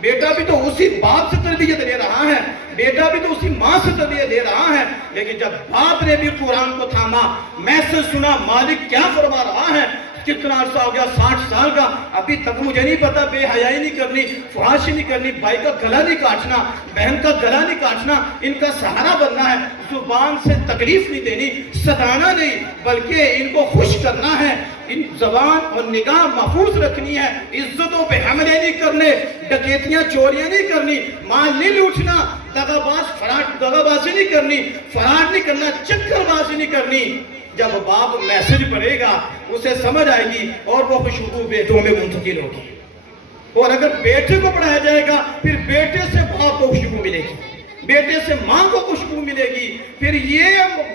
بیٹا بھی تو اسی باپ سے تربیت لے رہا ہے، بیٹا بھی تو اسی ماں سے تربیت لے رہا ہے، لیکن جب باپ نے بھی قرآن کو تھاما، میسج سنا مالک کیا فرما رہا ہے، کتنا عرصہ ہو گیا 60 سال کا، ابھی تک مجھے نہیں پتا، بے حیائی نہیں کرنی، فحاشی نہیں کرنی، بھائی کا گلا نہیں کاٹنا، بہن کا گلا نہیں کاٹنا، ان کا سہارا بننا ہے، زبان سے تکلیف نہیں دینی، ستانا نہیں، بلکہ ان کو خوش کرنا ہے، ان زبان اور نگاہ محفوظ رکھنی ہے، عزتوں پہ حملے نہیں کرنے، ڈکیتیاں چوریاں نہیں کرنی، مال نہیں لوٹنا، دغا بازی نہیں کرنی، فراڈ نہیں کرنا، چکر بازی نہیں کرنی۔ جب باپ میسج پڑھے گا اسے سمجھ آئے گی اور وہ خوشبو بیٹوں میں منتقل ہوگی، اور اگر بیٹے کو پڑھایا جائے گا پھر بیٹے سے باپ کو خوشبو ملے گی، بیٹے سے ماں کو خوشبو ملے گی، پھر یہ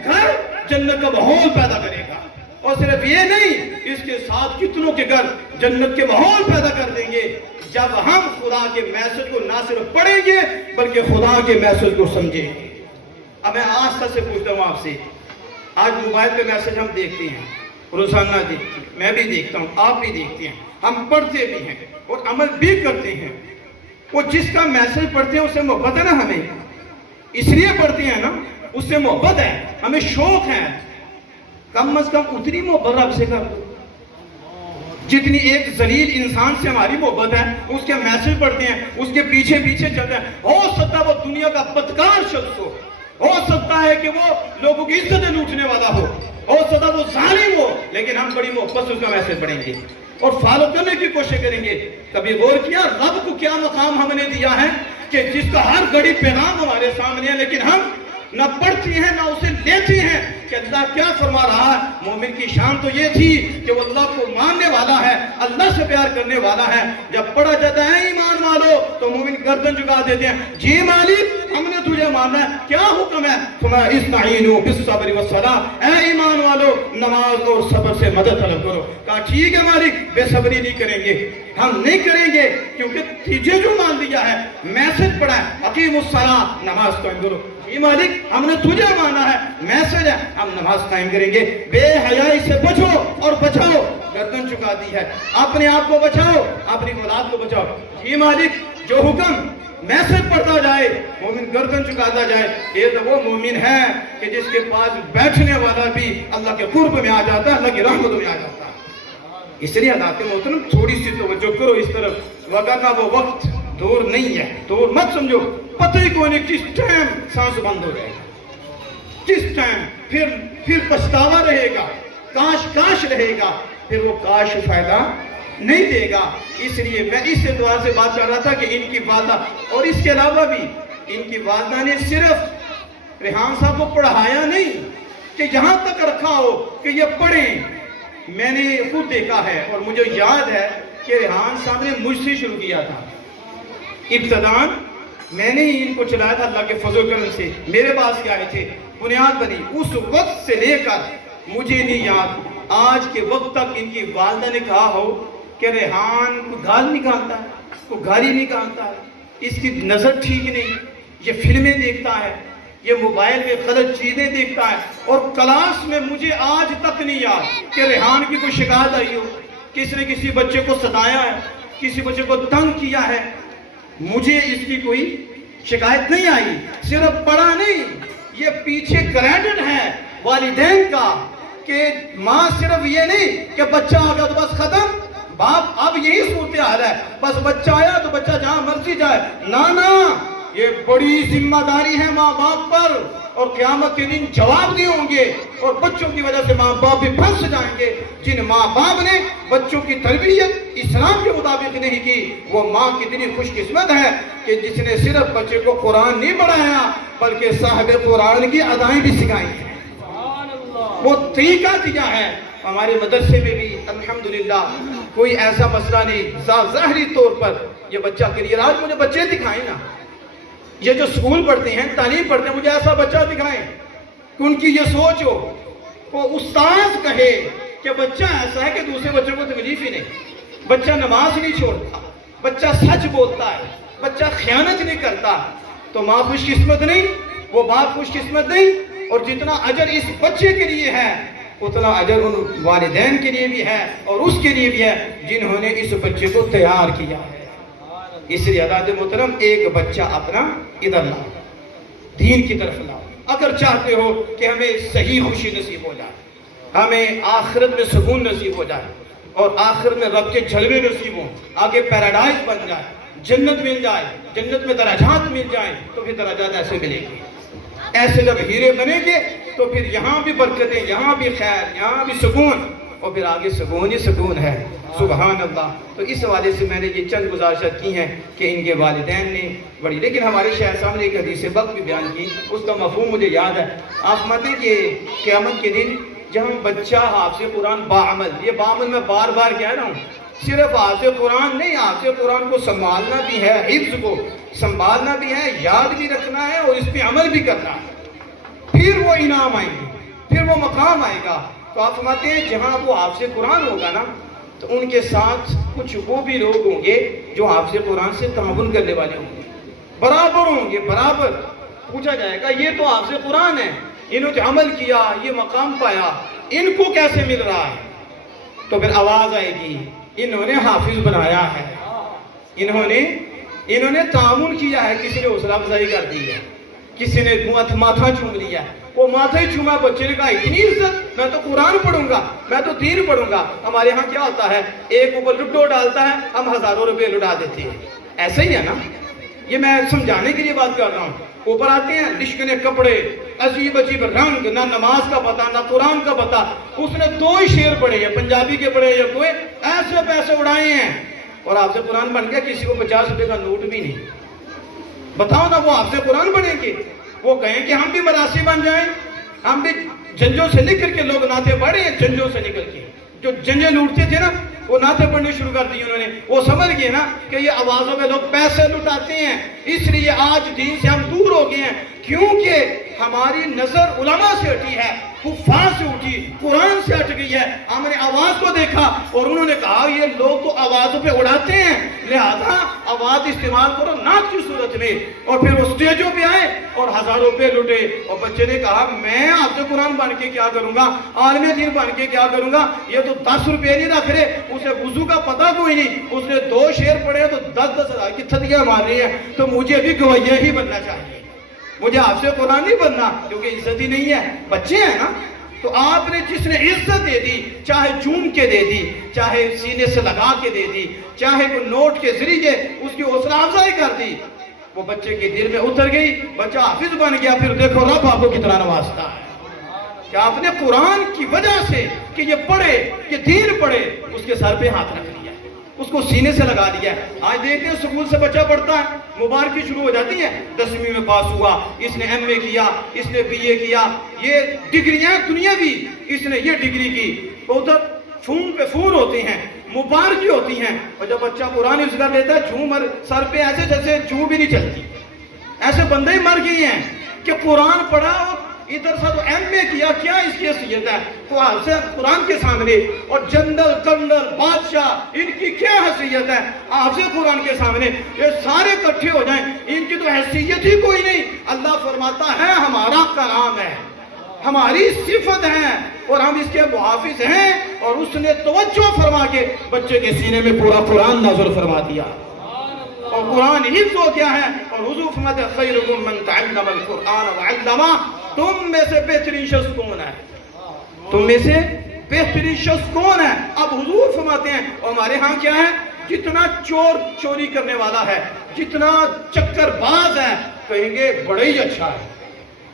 گھر جنت کا ماحول پیدا کرے گا۔ اور صرف یہ نہیں، اس کے ساتھ کتنوں کے گھر جنت کے ماحول پیدا کر دیں گے جب ہم خدا کے میسج کو نہ صرف پڑھیں گے بلکہ خدا کے میسج کو سمجھیں گے۔ اب میں آستہ سے پوچھتا ہوں آپ سے، آج موبائل پہ میسج ہم دیکھتے ہیں، روزانہ دیکھتے ہیں، میں بھی دیکھتا ہوں، آپ بھی دیکھتے ہیں، ہم پڑھتے بھی ہیں اور عمل بھی کرتے ہیں۔ وہ جس کا میسج پڑھتے ہیں اس سے محبت ہے نا، ہمیں اس لیے پڑھتے ہیں نا، اس سے محبت ہے، ہمیں شوق ہے، کم از کم اتنی محبت رب سے کر دو جتنی ایک ذلیل انسان سے ہماری محبت ہے۔ اس کے میسج پڑھتے ہیں، اس کے پیچھے پیچھے چلتے ہیں، ہو سکتا ہے وہ دنیا کا بدکار شخص ہو سکتا ہے کہ وہ لوگوں کی عزتیں لوٹنے والا ہو سکتا ہے وہ ظالم ہو، لیکن ہم بڑی محبت سے اس کا میسج پڑھیں گے اور فالو کرنے کی کوشش کریں گے۔ کبھی غور کیا رب کو کیا مقام ہم نے دیا ہے کہ جس کا ہر گھڑی پیغام ہمارے سامنے ہے، لیکن ہم نہ پڑھتی ہیں نہ اسے لیتی ہیں کہ اللہ کیا فرما رہا ہے۔ مومن کی شان تو یہ تھی کہ وہ اللہ کو ماننے والا ہے، اللہ سے پیار کرنے والا ہے۔ جب پڑھا جاتا ہے ایمان والو تو مومن گردن جھکا دیتے ہیں، جی مالک ہم نے تجھے ماننا ہے، کیا حکم ہے؟ تمہیں استعینوا بالصبر والصلاۃ، اے ایمان والو نماز اور صبر سے مدد طلب کرو۔ کہا ٹھیک ہے مالک، بے صبری نہیں کریں گے، ہم نہیں کریں گے، کیونکہ تجھے جو مان دیا ہے، میسج پڑھا ہے، اقیموا الصلاۃ، نماز قائم کرو۔ جی مالک ہم نے تجھے مانا ہے، میسج ہے، ہم نماز قائم کریں گے۔ بے حیائی سے بچو اور بچاؤ، گردن چکا دی ہے، اپنے آپ کو بچاؤ، اپنی اولاد کو بچاؤ۔ جی مالک جو حکم میسج پڑھتا جائے، مومن گردن چکاتا جائے، یہ تو وہ مومن ہے کہ جس کے پاس بیٹھنے والا بھی اللہ کے قرب میں آ جاتا ہے، اللہ کی رحمت میں آ جاتا ہے۔ اس لیے حضرات محترم تھوڑی سی توجہ کرو اس طرف، وقت کا وہ وقت دور نہیں ہے، دور مت سمجھو، پتہ ہی کوئی نہیں کس ٹائم سانس بند ہو جائے گا، کس ٹائم پھر پچھتاوا رہے گا، کاش رہے گا، پھر وہ کاش فائدہ نہیں دے گا۔ اس لیے میں اس اعتبار سے بات کر رہا تھا کہ ان کی والدہ اور اس کے علاوہ بھی ان کی والدہ نے صرف ریحان صاحب کو پڑھایا نہیں کہ یہاں تک رکھا ہو کہ یہ پڑھیں۔ میں نے خود دیکھا ہے اور مجھے یاد ہے کہ ریحان صاحب نے مجھ سے شروع کیا تھا، ابتداءً میں نے ہی ان کو چلایا تھا، اللہ کے فضل و کرم سے میرے پاس کے آئے تھے، بنیاد بنی۔ اس وقت سے لے کر مجھے نہیں یاد آج کے وقت تک ان کی والدہ نے کہا ہو کہ ریحان کو گال نکالتا ہے، کو گالی نکالتا ہے، اس کی نظر ٹھیک نہیں، یہ فلمیں دیکھتا ہے، یہ موبائل میں غلط چیزیں دیکھتا ہے، اور کلاس میں مجھے آج تک نہیں یاد کہ ریحان کی کوئی شکایت آئی ہو، کس نے کسی بچے کو ستایا ہے، کسی بچے کو تنگ کیا ہے، مجھے اس کی کوئی شکایت نہیں آئی۔ صرف پڑھا نہیں، یہ پیچھے کریڈٹ ہے والدین کا کہ ماں صرف یہ نہیں کہ بچہ آ گیا تو بس ختم، باپ اب یہی صورتحال ہے، بس بچہ آیا تو بچہ جہاں مرضی جائے، نانا یہ بڑی ذمہ داری ہے ماں باپ پر، اور قیامت کے دن جواب نہیں ہوں گے، اور بچوں کی وجہ سے ماں باپ بھی پھنس جائیں گے۔ جن ماں باپ نے بچوں کی تربیت اسلام کے مطابق نہیں کی، وہ ماں کتنی خوش قسمت ہے کہ جس نے صرف بچے کو قرآن نہیں پڑھایا بلکہ صاحب قرآن کی ادائیں بھی سکھائی ہیں، وہ طریقہ دیا ہے۔ ہمارے مدرسے میں بھی الحمدللہ کوئی ایسا مسئلہ نہیں، ظاہری طور پر یہ بچہ کلیئر۔ آج مجھے بچے دکھائیں نا، یہ جو سکول پڑھتے ہیں، تعلیم پڑھتے ہیں، مجھے ایسا بچہ دکھائیں کہ ان کی یہ سوچ ہو، وہ استاذ کہے کہ بچہ ایسا ہے کہ دوسرے بچوں کو تکلیف ہی نہیں، بچہ نماز نہیں چھوڑتا، بچہ سچ بولتا ہے، بچہ خیانت نہیں کرتا، تو ماں خوش قسمت نہیں، وہ باپ خوش قسمت نہیں، اور جتنا اجر اس بچے کے لیے ہے اتنا اجر ان والدین کے لیے بھی ہے اور اس کے لیے بھی ہے جنہوں نے اس بچے کو تیار کیا ہے۔ اس لیے حضرات محترم ایک بچہ اپنا ادھر لاؤ، دین کی طرف لاؤ، اگر چاہتے ہو کہ ہمیں صحیح خوشی نصیب ہو جائے، ہمیں آخرت میں سکون نصیب ہو جائے اور آخرت میں رب کے جلوے نصیب ہوں، آگے پیراڈائز بن جائے، جنت مل جائے، جنت میں درجات مل جائیں، تو پھر درجات ایسے ملیں گے، ایسے جب ہیرے بنیں گے تو پھر یہاں بھی برکتیں، یہاں بھی خیر، یہاں بھی سکون، اور پھر آگے سکون ہی سکون ہے۔ سبحان اللہ۔ تو اس حوالے سے میں نے یہ چند گزارشات کی ہیں کہ ان کے والدین نے بڑی، لیکن ہمارے شاہد صاحب نے ایک حدیث وقت بھی بیان کی، اس کا مفہوم مجھے یاد ہے۔ آپ سمجھتے ہیں کہ قیامت کے دن جہاں بچہ حافظ قرآن باعمل، یہ باعمل میں بار بار کہہ رہا ہوں، صرف حافظ قرآن نہیں، حافظ قرآن کو سنبھالنا بھی ہے، حفظ کو سنبھالنا بھی ہے، یاد بھی رکھنا ہے اور اس پہ عمل بھی کرنا ہے، پھر وہ انعام آئیں گے، پھر وہ مقام آئے گا۔ تو آپ فرماتے ہیں جہاں وہ حافظ قرآن ہوگا نا، تو ان کے ساتھ کچھ وہ بھی لوگ ہوں گے جو حافظ قرآن سے تعاون کرنے والے ہوں گے، برابر ہوں گے، برابر۔ پوچھا جائے گا یہ تو حافظ قرآن ہے، انہوں نے عمل کیا، یہ مقام پایا، ان کو کیسے مل رہا ہے؟ تو پھر آواز آئے گی انہوں نے حافظ بنایا ہے، انہوں نے تعاون کیا ہے، کسی نے حوصلہ افزائی کر دی ہے، کسی نے ماتھا چوم لیا، وہ ماتھا ہی چوما، بچے نے کہا اتنی عزت، میں تو قرآن پڑھوں گا، میں تو دین پڑھوں گا۔ ہمارے ہاں کیا ہوتا ہے، ایک اوپر لٹو ڈالتا ہے، ہم ہزاروں روپے لٹا دیتے ہیں، ایسا ہی ہے نا؟ یہ میں سمجھانے کے لیے بات کر رہا ہوں۔ اوپر آتے ہیں لشکنے کپڑے، عجیب عجیب رنگ، نہ نماز کا پتہ نہ قرآن کا پتہ، اس نے 2 ہی شعر پڑھے ہیں، پنجابی کے پڑھے یا کوئی، ایسے پیسے اڑائے ہیں، اور آپ سے قرآن بن گیا، کسی کو 50 روپے کا نوٹ بھی نہیں۔ بتاؤ نا، وہ آپ سے قرآن بنیں گے، وہ کہیں کہ ہم بھی مراسی بن جائیں، ہم بھی جنجوں سے نکل کے، لوگ نعتیں پڑھے ہیں جنجوں سے نکل کے، جو جنجیں لوٹتے تھے نا، وہ نعتیں پڑھنے شروع کر دی انہوں نے، وہ سمجھ گئے نا کہ یہ آوازوں میں لوگ پیسے لٹاتے ہیں، اس لیے آج دین سے ہم دور ہو گئے ہیں، کیونکہ ہماری نظر علماء سے ہٹی ہے، حفاظ سے اٹھی، قرآن سے ہٹ گئی ہے۔ ہم نے آواز کو دیکھا اور انہوں نے کہا یہ لوگ تو آوازوں پہ اڑاتے ہیں، لہذا آواز استعمال کرو نعت کی صورت میں، اور پھر وہ اسٹیجوں پہ آئے اور ہزاروں روپے لٹے، اور بچے نے کہا میں آپ سے قرآن بن کے کیا کروں گا، عالم دین بن کے کیا کروں گا، یہ تو 10 روپے نہیں رکھ رہے، اسے وضو کا پتہ کوئی نہیں، اس نے 2 شعر پڑھے تو 10-10 ہزار کی تھدیاں مار رہی ہیں، تو مجھے بھی گویا ہی بننا چاہیے، مجھے آپ سے قرآن نہیں بننا، کیونکہ عزت ہی نہیں ہے، بچے ہیں نا۔ تو آپ نے جس نے عزت دے دی، چاہے چوم کے دے دی، چاہے سینے سے لگا کے دے دی، چاہے کوئی نوٹ کے ذریعے اس کی حوصلہ افزائی کر دی، وہ بچے کے دل میں اتر گئی، بچہ حافظ بن گیا، پھر دیکھو رب آپ کو کتنا نوازتا ہے کہ آپ نے قرآن کی وجہ سے کہ یہ پڑھے، یہ دین پڑھے، اس کے سر پہ ہاتھ رکھ لیا، اس کو سینے سے لگا دیا۔ آج دیکھتے ہیں سکول سے بچہ پڑھتا ہے، مبارکی شروع ہو جاتی ہے، 10ویں میں پاس ہوا، اس نے ایم اے کیا، اس نے بی اے کیا، یہ ڈگریاں دنیاوی، اس نے یہ ڈگری کی، ادھر فون پہ فون ہوتے ہیں، مبارکی ہوتی ہیں، اور جب بچہ قرآن حفظ کر لیتا ہے، جھوم سر پہ ایسے جیسے جھوم بھی نہیں چلتی، ایسے بندے ہی مر گئے ہیں کہ قرآن پڑھا اور ادھر سے تو ایم اے کیا، کیا اس کی حیثیت ہے قرآن کے سامنے، اور جنرل کرنل بادشاہ ان کی کیا حیثیت ہے حافظ قرآن کے سامنے؟ یہ سارے اکٹھے ہو جائیں، ان کی تو حیثیت ہی کوئی نہیں۔ اللہ فرماتا ہے ہمارا کلام ہے، ہماری صفت ہے، اور ہم اس کے محافظ ہیں، اور اس نے توجہ فرما کے بچے کے سینے میں پورا قرآن نازل فرما دیا، اور قرآن حفظ ہو گیا ہے، اور حضور فرماتے ہیں خیرکم من تعلم القرآن وعلمہ، تم میں سے بہترین شخص کون ہے؟ تم میں سے بہترین شخص کون ہے؟ اب حضور فرماتے ہیں، اور ہمارے ہاں کیا ہے، جتنا چور چوری کرنے والا ہے، جتنا چکر باز ہے، کہیں گے بڑا ہی اچھا ہے،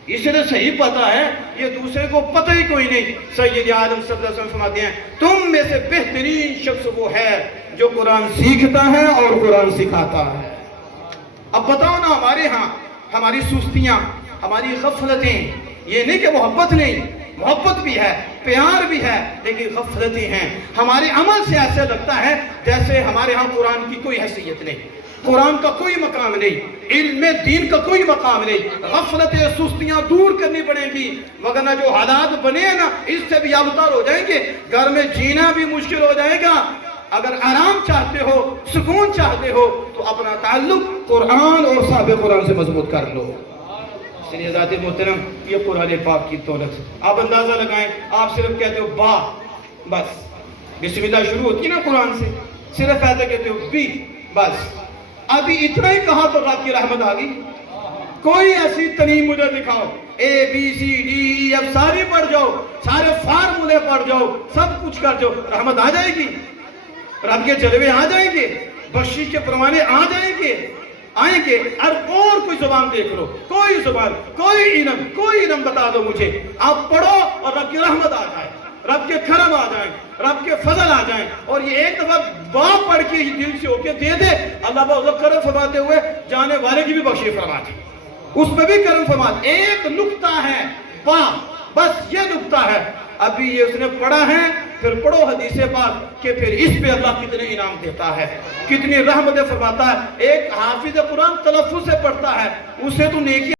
اسے نے صحیح پتا ہے، یہ دوسرے کو پتہ ہی کوئی نہیں۔ سید عالم صلی اللہ علیہ وسلم فرماتے ہیں تم میں سے بہترین شخص وہ ہے جو قرآن سیکھتا ہے اور قرآن سکھاتا ہے۔ اب بتاؤ نا، ہمارے ہاں ہماری سستیاں، ہماری غفلتیں، یہ نہیں کہ محبت نہیں، محبت بھی ہے، پیار بھی ہے، لیکن غفلتیں ہیں، ہمارے عمل سے ایسے لگتا ہے جیسے ہمارے ہاں قرآن کی کوئی حیثیت نہیں، قرآن کا کوئی مقام نہیں، علم دین کا کوئی مقام نہیں۔ غفلتیں سستیاں دور کرنی پڑیں گی، وگرنہ جو حالات بنے ہیں نا، اس سے بھی ابتر ہو جائیں گے، گھر میں جینا بھی مشکل ہو جائے گا۔ اگر آرام چاہتے ہو، سکون چاہتے ہو، تو اپنا تعلق قرآن اور صاحب قرآن سے مضبوط کر لو۔ اس لیے ذات محترم، یہ قرآن پاک کی دولت، آپ اندازہ لگائیں، آپ صرف کہتے ہو با، بس بسم اللہ شروع ہوتی ہے نا قرآن سے، صرف ایسا کہتے ہو بی، بس ابھی اتنا ہی کہا تو رب کی رحمت آ گئی. کوئی ایسی تنیم مجھے دکھاؤ, ABCDEF ساری پڑھ جاؤ, سارے فارمولے پڑھ جاؤ, سب کچھ کر جاؤ, رحمت آ جائے گی, رب کے جلوے آ جائیں گے, بخشش کے پروانے آ جائیں گے, آئیں گے. اور کوئی زبان دیکھ لو, کوئی زبان, کوئی علم بتا دو مجھے, آپ پڑھو اور رب کی رحمت آ جائے, رب کے کرم آ جائیں, رب کے فضل آ جائیں. اور یہ ایک دفعہ باپ پڑھ کے دل سے ہو کے دے دے, اللہ بہت کرم فرماتے ہوئے جانے والے کی بھی بخشش فرماتے, اس میں بھی کرم فرماتے. ایک نکتہ ہے با, بس یہ نکتہ ہے. ابھی یہ اس نے پڑھا ہے, پھر پڑھو حدیث پاک کہ پھر اس پہ اللہ کتنے انعام دیتا ہے, کتنی رحمتیں فرماتا ہے. ایک حافظ قرآن تلفظ سے پڑھتا ہے, اسے تو نیکی